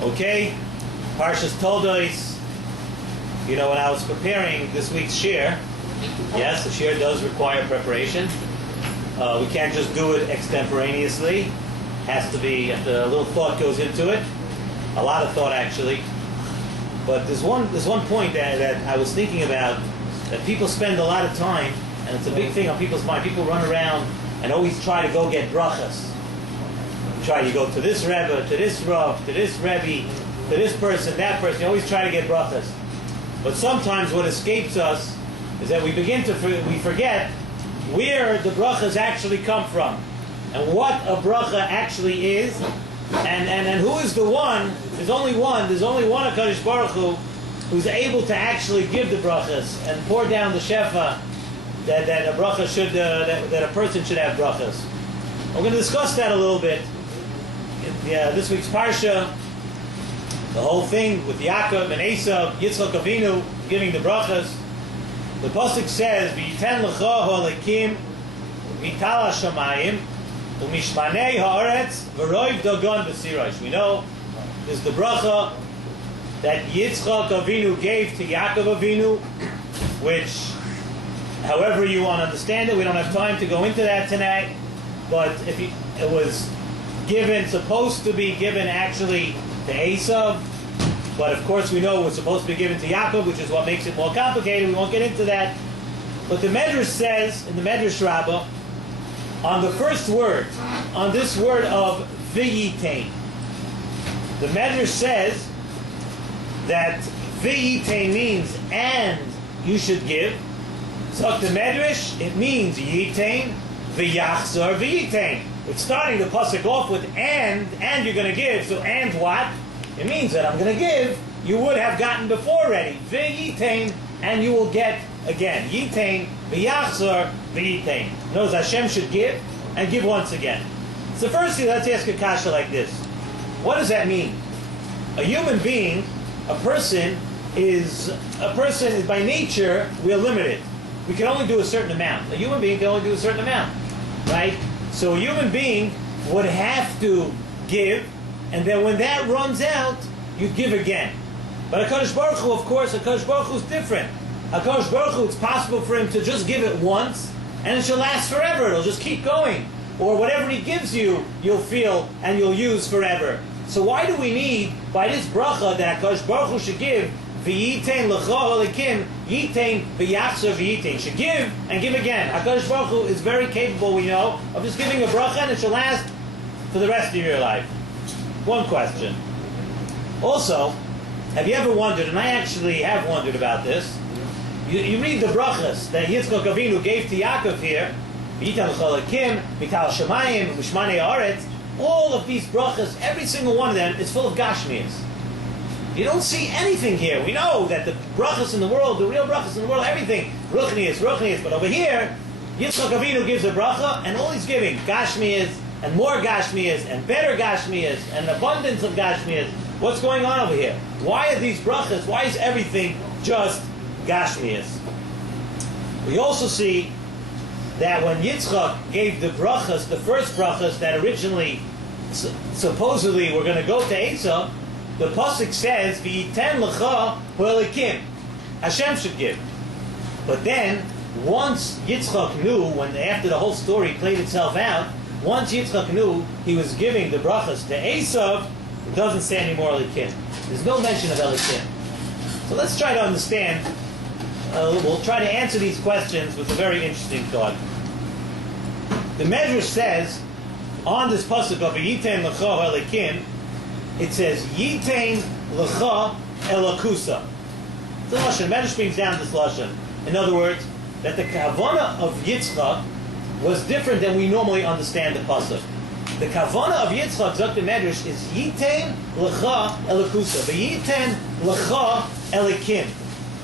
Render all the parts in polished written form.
Okay, Parshas Toldos. You know, when I was preparing this week's shir, yes, the shir does require preparation. We can't just do it extemporaneously. Has to be, a little thought goes into it. A lot of thought, actually. But there's one point that I was thinking about, that people spend a lot of time, and it's a big thing on people's mind. People run around and always try to go get brachas. You go to this Rebbe, to this Rav, to this Rebbe, to this person, that person. You always try to get brachas. But sometimes what escapes us is that we forget where the brachas actually come from, and what a bracha actually is, and who is the one. There's only one HaKadosh Baruch Hu who's able to actually give the brachas and pour down the shefa that a bracha should that a person should have brachas. We're going to discuss that a little bit. This week's parsha, the whole thing with Yaakov and Esav, Yitzchak Avinu giving the brachas. The pasuk says, "V'yiten lecha ha'alekim v'tal hashamayim u'mishmanei haaretz v'roiv dagon b'sirash." We know there's the bracha that Yitzchak Avinu gave to Yaakov Avinu, which, however you want to understand it, we don't have time to go into that tonight. But it was supposed to be given actually to Esav, but of course we know it was supposed to be given to Yaakov, which is what makes it more complicated. We won't get into that. But the Medrash says, in the Medrash Rabbah, on the first word, on this word of v'yitain, the Medrash says that v'yitain means and you should give. So the Medrash, it means yitain, v'yachzor, v'yitain. It's starting the pasuk off with and you're going to give. So and what? It means that I'm going to give. You would have gotten before already. V'yitain, and you will get again. Yitain, v'yachzor, v'yitain. Knows Hashem should give and give once again. So firstly, let's ask a kasha like this. What does that mean? A human being, a person is by nature, we're limited. We can only do a certain amount. A human being can only do a certain amount, right? So a human being would have to give, and then when that runs out, you give again. But HaKadosh Baruch Hu, of course, HaKadosh Baruch Hu is different. HaKadosh Baruch Hu, it's possible for him to just give it once, and it shall last forever. It'll just keep going. Or whatever he gives you, you'll feel and you'll use forever. So why do we need, by this bracha that HaKadosh Baruch Hu should give, v'yitain l'cha ha'alekim, yitain v'yachzor v'yitain, should give and give again. HaKadosh Baruch Hu is very capable, we know, of just giving a bracha and it shall last for the rest of your life. One question. Also, have you ever wondered, and I actually have wondered about this, you read the brachas that Yitzchak Avinu gave to Yaakov here, v'yitain l'cha ha'alekim, v'tal shamayim, v'shmanei haaretz, all of these brachas, every single one of them is full of gashmias. You don't see anything here. We know that the brachas in the world, the real brachas in the world, everything, ruchnias, but over here, Yitzchak Avinu gives a bracha, and all he's giving, gashmias, and more gashmias, and better gashmias, and an abundance of gashmias. What's going on over here? Why are these brachas, why is everything just gashmias? We also see that when Yitzchak gave the brachas, the first brachas that originally, supposedly, were going to go to Esav, the pasuk says, "V'yiten lecha ha'alekim." Hashem should give. But then, once Yitzchak knew, after the whole story played itself out, once Yitzchak knew he was giving the brachas to Esav, it doesn't say anymore Elikim. There's no mention of Elikim. So let's try to understand. We'll try to answer these questions with a very interesting thought. The Medrash says, on this pasuk of V'yiten lecha ha'alekim, it says, Yitain lecha elakusa. It's a lashon. Medrash brings down this lashon. In other words, that the kavanah of Yitzchak was different than we normally understand the pasuk. The kavanah of Yitzchak, Zok Medrash, is Yitain lecha elakusa. V'yitain lecha elikim.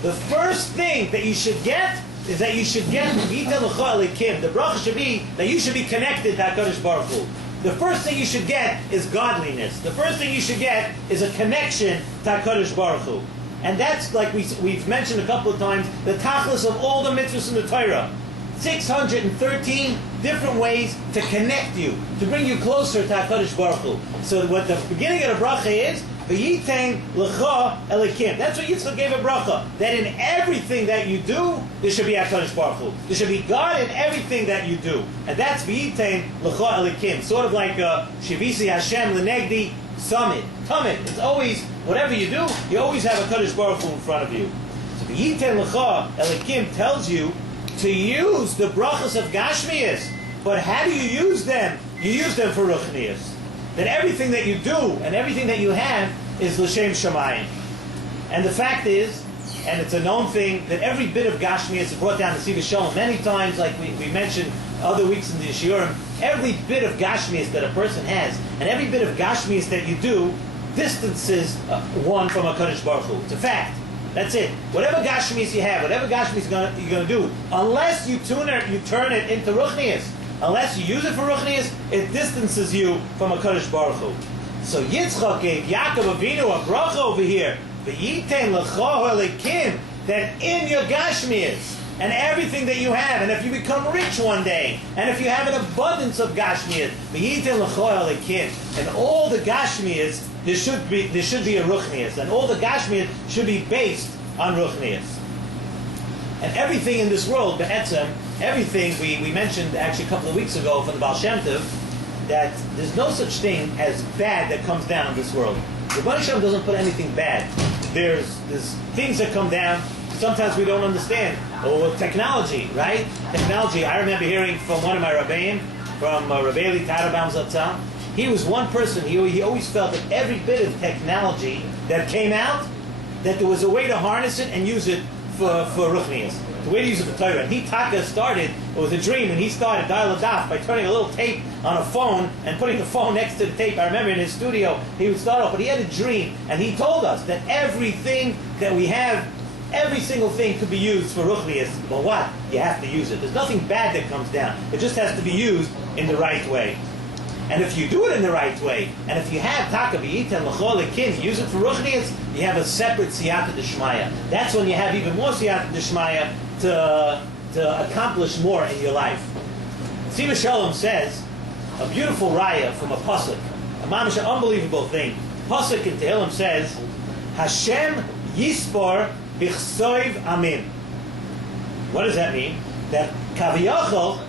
The first thing that you should get is that you should get Yitain lecha elikim. The bracha should be that you should be connected to HaKadosh Baruch Hu. The first thing you should get is godliness. The first thing you should get is a connection to HaKadosh Baruch Hu. And that's, like we've mentioned a couple of times, the tachlis of all the mitzvahs in the Torah. 613 different ways to connect you, to bring you closer to HaKadosh Baruch Hu. So what the beginning of the bracha is V'yitain l'cha elikim. That's what Yitzchak gave a bracha. That in everything that you do, there should be HaKadosh Baruch Hu. There should be God in everything that you do. And that's v'yitain l'cha elikim. Sort of like Shivisi Hashem l'negdi summit. Tamid. It's always, whatever you do, you always have HaKadosh Baruch Hu in front of you. So v'yitain l'cha elikim tells you to use the brachas of Gashmias. But how do you use them? You use them for Ruchnias. That everything that you do and everything that you have is L'Shem Shamayim. And the fact is, and it's a known thing, that every bit of Gashmias is brought down to Siva Shalom many times, like we mentioned other weeks in the Shiurim, every bit of Gashmias that a person has, and every bit of Gashmias that you do, distances one from HaKadosh Baruch Hu. It's a fact. That's it. Whatever Gashmias you have, whatever Gashmias you're going to do, unless you turn it into Ruchnias, unless you use it for Ruchnias, it distances you from HaKadosh Baruch Hu. So Yitzchak gave Yaakov Avinu a bracha over here, V'yitein l'cha ha'lekim, that in your Gashmias, and everything that you have, and if you become rich one day, and if you have an abundance of Gashmias, V'yitein l'cha ha'lekim, and all the Gashmias, there should be a Ruchnias, and all the Gashmias should be based on Ruchnias. And everything in this world, Be'etzem, everything we mentioned actually a couple of weeks ago from the Baal Shem Tov, that there's no such thing as bad that comes down in this world. The Baal Shem doesn't put anything bad. There's things that come down, sometimes we don't understand. Or technology, right? Technology. I remember hearing from one of my Rabbeim, from Rabbeili Tarabam Zatzal. He was one person, he always felt that every bit of technology that came out, that there was a way to harness it and use it for Ruchnias. The way to use it for Torah. And he started, it was a dream, and he started dial a daf by turning a little tape on a phone and putting the phone next to the tape. I remember in his studio, he would start off, but he had a dream, and he told us that everything that we have, every single thing could be used for Ruchnias. But what? You have to use it. There's nothing bad that comes down. It just has to be used in the right way. And if you do it in the right way, and if you have taka v'yitem l'chol lekim, use it for Ruchnias, you have a separate siyata d'shmaya. That's when you have even more siyata d'shmaya to accomplish more in your life. Siva Shalom says, a beautiful raya from a pasuk, a mamish, unbelievable thing. Pasuk in Tehillim says, Hashem yispor bichsoiv amin. What does that mean? That kaviyachol,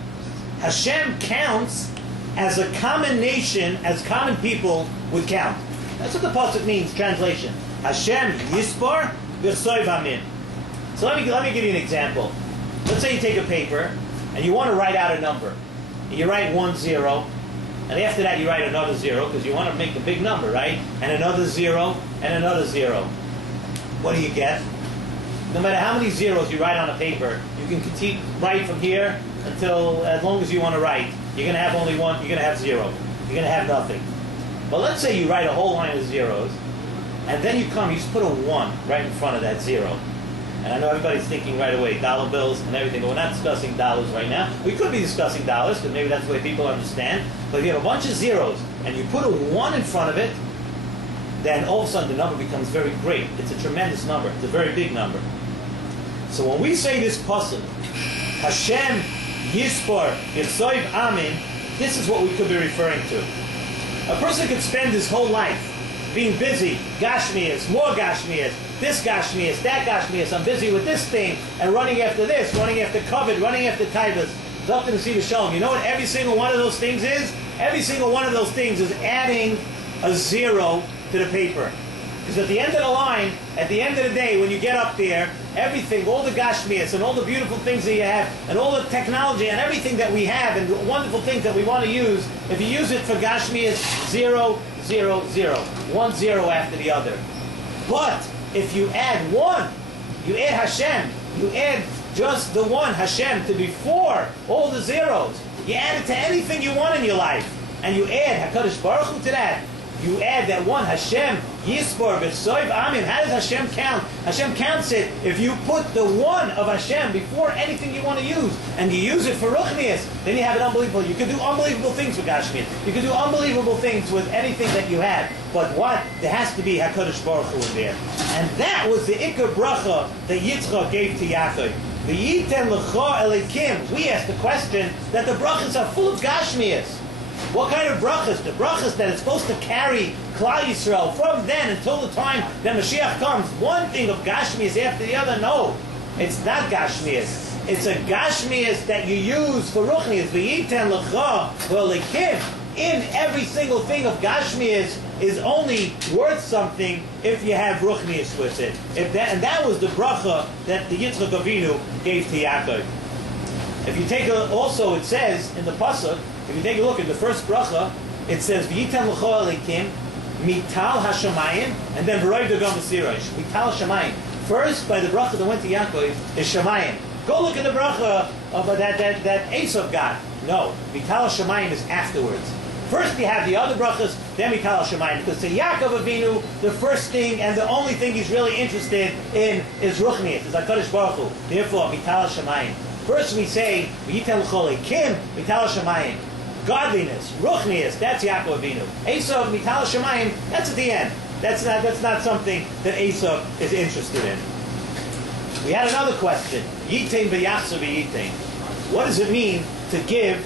Hashem counts as a common nation, as common people would count. That's what the pasuk means, translation. Hashem yispor v'chsoiv amin. So let me give you an example. Let's say you take a paper and you want to write out a number. You write 1 0, and after that you write another 0 because you want to make a big number, right? And another 0 and another 0. What do you get? No matter how many zeros you write on a paper, you can continue write from here until as long as you want to write. You're going to have only one. You're going to have 0. You're going to have nothing. But let's say you write a whole line of zeros, and then you just put a 1 right in front of that 0. And I know everybody's thinking right away, dollar bills and everything, but we're not discussing dollars right now. We could be discussing dollars, because maybe that's the way people understand. But if you have a bunch of zeros, and you put a 1 in front of it, then all of a sudden the number becomes very great. It's a tremendous number. It's a very big number. So when we say this pasuk, Hashem Yispor Yisoiv Amin, this is what we could be referring to. A person could spend his whole life being busy, Gashmias, more Gashmias, this Gashmias, that Gashmias, I'm busy with this thing, and running after this, running after covet, running after taivas. It's up to the Siva Shalom. You know what every single one of those things is? Every single one of those things is adding a 0 to the paper. Because at the end of the line, at the end of the day, when you get up there, everything, all the Gashmias and all the beautiful things that you have, and all the technology and everything that we have, and the wonderful things that we want to use, if you use it for Gashmias, 0, 0, 0. 1 0 after the other. But if you add 1, you add Hashem, you add just the 1 Hashem to before all the zeros, you add it to anything you want in your life, and you add HaKadosh Baruch Hu to that, you add that 1 Hashem Yispor V'Soiv Amin. How does Hashem count? Hashem counts it if you put the 1 of Hashem before anything you want to use, and you use it for Ruchnias, then you have it unbelievable. You can do unbelievable things with Gashmias. You can do unbelievable things with anything that you have. But what? There has to be HaKadosh Baruch Hu in there. And that was the Ikar Bracha that Yitzchak gave to Yaakov. V'yiten l'cha elikim. We asked the question that the brachas are full of Gashmias. What kind of brachas? The brachas that is supposed to carry Klal Yisrael from then until the time that Mashiach comes. One thing of Gashmias after the other. No, it's not Gashmias. It's a Gashmias that you use for Ruchnias. V'yiten l'cha v'lekim. In every single thing of Gashmias is only worth something if you have Ruchnias with it. And that was the bracha that the Yitzchak Avinu gave to Yaakov. If you take also, it says in the pasuk, if you take a look at the first bracha, it says V'yiten l'cha v'lekim mital hashamayim, and then v'roiv dagam v'sirash. Mital hashamayim. First, by the bracha that went to Yaakov, is shamayim. Go look at the bracha of that Esav got. No, Mital Shemayim is afterwards. First you have the other brachas, then Mital Shemayim. Because to Yaakov Avinu, the first thing and the only thing he's really interested in is Ruchnias, is HaKadosh Baruch Hu. Therefore, Mital Shemayim. First we say, V'yitel l'chol Kim, Mital Shemayim. Godliness, Ruchnias, that's Yaakov Avinu. Esav, Mital Shemayim, that's at the end. That's not something that Esav is interested in. We had another question. Yitain v'yachzer v'yitain. What does it mean to give?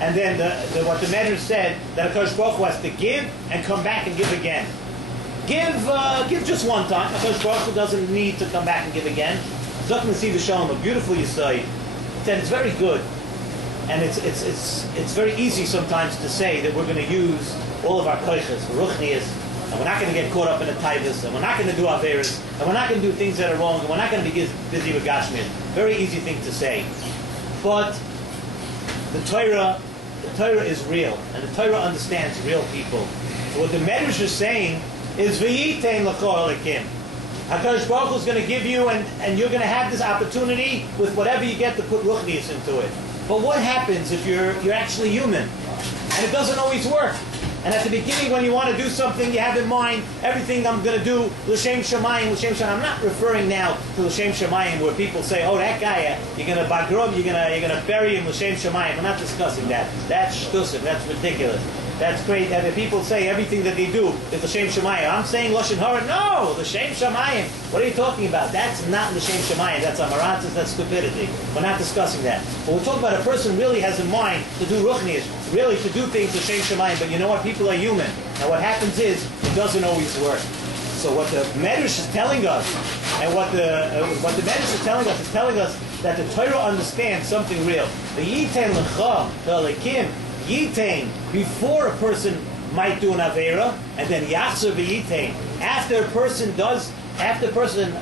And then what the Medrash said, that HaKadosh Baruch Hu has to give and come back and give again. Give just one time. HaKadosh Baruch Hu doesn't need to come back and give again. Zok Nasiv Shalom, a beautiful Yisai, said it's very good. And it's very easy sometimes to say that we're going to use all of our koiches, ruchnias, and we're not going to get caught up in the taivas, and we're not going to do averas, and we're not going to do things that are wrong, and we're not going to be busy with gashmir. Very easy thing to say. But the Torah is real, and the Torah understands real people. So what the Medrash is saying is v'yitein l'chol elikim. HaKadosh Baruch Hu is going to give you, and you're going to have this opportunity with whatever you get to put ruchnias into it. But what happens if you're actually human, and it doesn't always work? And at the beginning, when you want to do something, you have in mind everything I'm going to do l'shem shamayim, l'shem shamayim. I'm not referring now to l'shem shamayim, where people say, "Oh, that guy, you're going to bagrom, you're going to bury him l'shem shamayim." I'm not discussing that. That's shtusim. That's ridiculous. That's great. And if people say everything that they do is l'shem shamayim, I'm saying lashon hara. No, l'shem shamayim. What are you talking about? That's not l'shem shamayim. That's amarantis. That's stupidity. We're not discussing that. But we're talking about a person really has in mind to do ruchnias, really to do things l'shem shamayim. But you know what? People are human. And what happens is it doesn't always work. So what the Medrash is telling us, and what the Medrash is telling us that the Torah understands something real. The yitain l'cha, the lekim. Yitain, before a person might do an Avera, and then Yachzer v'yitain. After a person,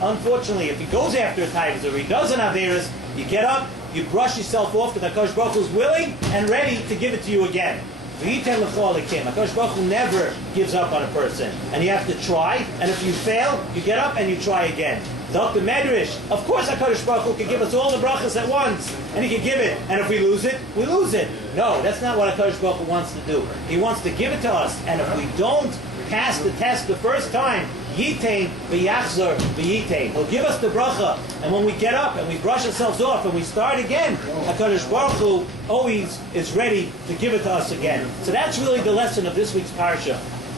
unfortunately, if he goes after a Taivas or he does an Averas, you get up, you brush yourself off, because HaKadosh Baruch Hu is willing and ready to give it to you again. V'yitain l'chol elikim. HaKadosh Baruch Hu never gives up on a person. And you have to try, and if you fail, you get up and you try again. Dr. Medrash, of course HaKadosh Baruch Hu can give us all the brachas at once, and He can give it, and if we lose it, we lose it. No, that's not what HaKadosh Baruch Hu wants to do. He wants to give it to us, and if we don't pass the test the first time, yitain v'yachzor v'yitain. He'll give us the bracha, and when we get up and we brush ourselves off and we start again, HaKadosh Baruch Hu always is ready to give it to us again. So that's really the lesson of this week's parsha.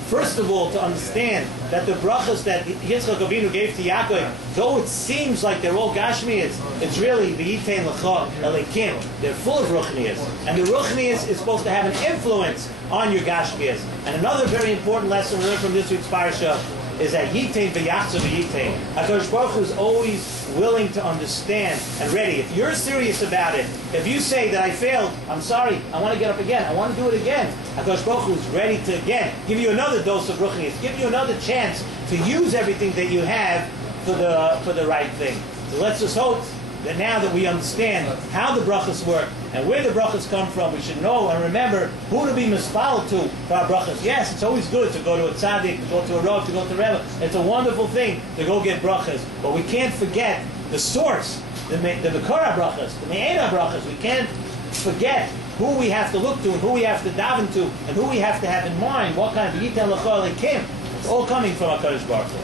First of all, to understand that the brachas that Yitzchak Avinu gave to Yaakov, though it seems like they're all gashmias, it's really v'yitain l'cha elikim. They're full of ruchnias, and the ruchnias is supposed to have an influence on your gashmias. And another very important lesson we learned from this week's parsha is that yitain v'yachzer v'yitain. HaKadosh Baruch Hu is always willing to understand and ready. If you're serious about it, if you say that I failed, I'm sorry, I want to get up again, I want to do it again, HaKadosh Baruch Hu is ready to again give you another dose of ruchnias, give you another chance to use everything that you have for the right thing. So let's just hope that now that we understand how the brachas work and where the brachas come from, we should know and remember who to be mispal to for our brachas. Yes, it's always good to go to a tzaddik, to go to a rav, to go to a rebbe. It's a wonderful thing to go get brachas, but we can't forget the source, the Mekora brachas, the Me'ena brachas. We can't forget who we have to look to and who we have to daven to and who we have to have in mind. What kind of yitain l'cha elikim? It's all coming from HaKadosh Baruch Hu.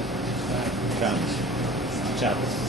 Shabbos.